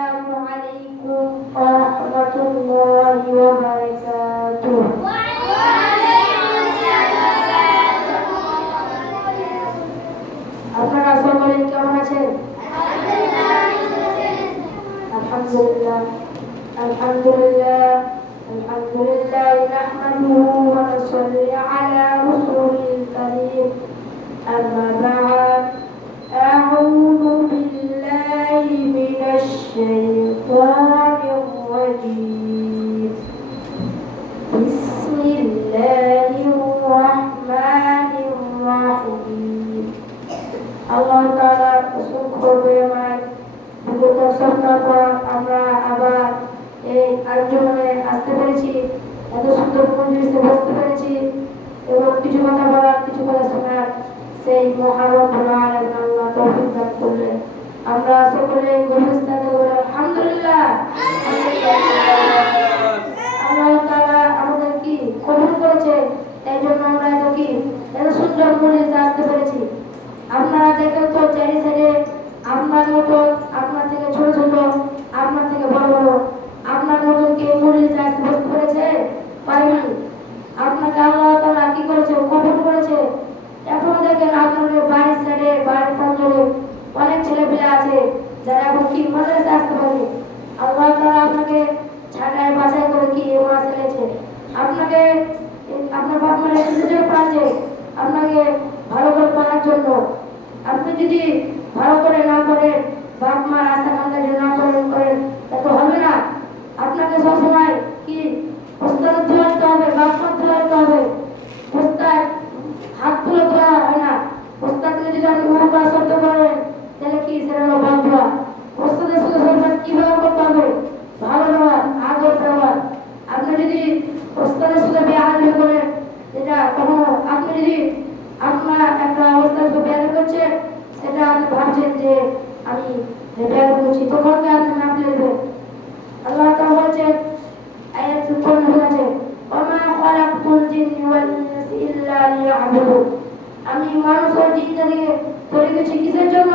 السلام عليكم ورحمة الله وبركاته. আপনারা সকলে কেমন আছেন? আলহামদুলিল্লাহ আলহামদুলিল্লাহ আলহামদুলিল্লাহ নাহমাদুহু ওয়া নুসাল্লি আলা রাসূলিল কারীম আম্মা বা'দ আউযু বিল্লাহি মিনাশ শাইতানির রাজীম বিসমিল্লাহির রাহমানির রাহিম। আল্লাহ তাআলা অসংখ্য প্রেমায় বিগত সপ্তাহ পর আমরা আবার এই আয়োজনে আসতে পেরেছি, এত সুন্দর পরিবেশে বসতে পেরেছি এবং কিছু কথা বলার, কিছু কথা শোনার সেই মহান রব্বুল আলামিন আল্লাহ তৌফিক দান করলেন। আমরা সকলে গভীরস্থানে বলি আলহামদুলিল্লাহ। আল্লাহ তাআলা আমাদের কি কবুল করেছে, এই জন্য আমরা এত সুন্দর পরিবেশে আসতে পেরেছি। আপনারা দেখেন তো চারি সাইডে আপনার মতো, আপনার থেকে ছোট ছোট, আপনার থেকে বড় বড়, আপনার মতো কে মরিচ আসতে বসতে পেরেছে? পারেনি। আপনাকে আল্লাহ তাআলা কি করেছে? কবুল করেছে। এখন দেখেন আপনাদের বাড়ির সাইডে, বাড়ির প্রান্তরে অনেক ছেলেপেলে আছে যারা এখন কি মাদ্রাসায় আসতে পারেনি। আল্লাহ তাআলা আপনাকে ছাঁটাই বাছাই করে কি এমন ছেলেছে আপনাকে, আপনার বাপ মায়ের সুযোগ পাচ্ছে আপনাকে ভালো করে পড়ার জন্য। আপনি যদি ভালো করে না করেন, বাপ মার আশা আকাঙ্ক্ষা না করেন তা হবে না। আপনাকে সবসময় কি প্রস্তাব ধরাতে হবে, বাপ মার ধরাতে হবে। প্রস্তাব হাত তুলে ধরা হয় না। প্রস্তাব থেকে যদি আপনি উপকার শব্দ করেন তাহলে কি সেটা হলো বন্ধুয়া। প্রস্তাবের সাথে সবসময় কি ব্যবহার করতে হবে? ভালো ব্যবহার, আদর ব্যবহার। আপনি যদি প্রস্তাবের সাথে বেআদবি করেন, এটা কখনো আপনি যদি আপনার একটা অবস্থার সাথে বেআদবি করছেন, সেটা আপনি ভাবছেন যে আমি বেআদবি করছি, তখন আপনি মাপ নেবেন। আল্লাহ তাআলা বলেছেন আয়াতুল কুরআনে আছে ওমা খালাকতুল জিন্নি ওয়াল ইনসা ইল্লা লিয়াবুদুন। আমি মানুষ ও জিন জাতিকে তৈরি করেছি কিসের জন্য?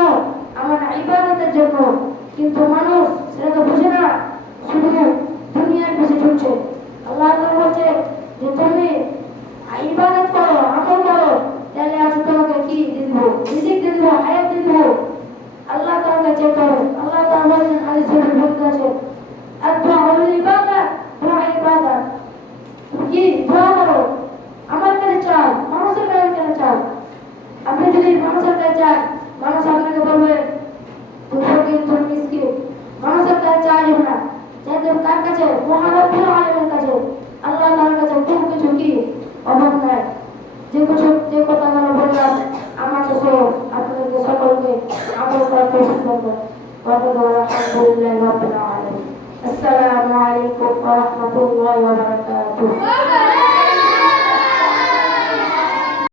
আমার ইবাদতের জন্য। কিন্তু মানুষ সেটা তো বুঝে না, শুধু দুনিয়ার পিছে ছুটছে। আল্লাহ তাআলা বলেছে যে তুমি ইবাদত করো, আমল করো, তাহলে আমি তোমাকে কি দিব? রিজিক দিব, হায়াত দিব। আল্লাহ তাআলা চেয়ে করো। আল্লাহ তাআলা বলেন হাদিসে বলতে আছে আদ-দুআউল ইবাদাত, দোয়া ইবাদাত। কি দোয়া করো, আমার কাছে চাও, মানুষের কাছে কেন চাও? আপনি যদি মানুষের কাছে চান, মানুষ আপনাকে বলবে তুমি ফকির, তুমি মিসকিন। মানুষের কাছে চাইবে না, চাইতে কার কাছে? মহান রব্বুল আলামিনের কাছে। আল্লাহ তাআলার কাছে কোনো কিছু কি অভাব নাই। যে কথাগুলো বললাম আমাকে সহ আপনাদেরকে সকলকে আমল করার তৌফিক দান করুন। আলহামদুলিল্লাহি রাব্বিল আলামিন। আসসালামু আলাইকুম ওয়া রাহমাতুল্লাহি ওয়া বারাকাতুহু।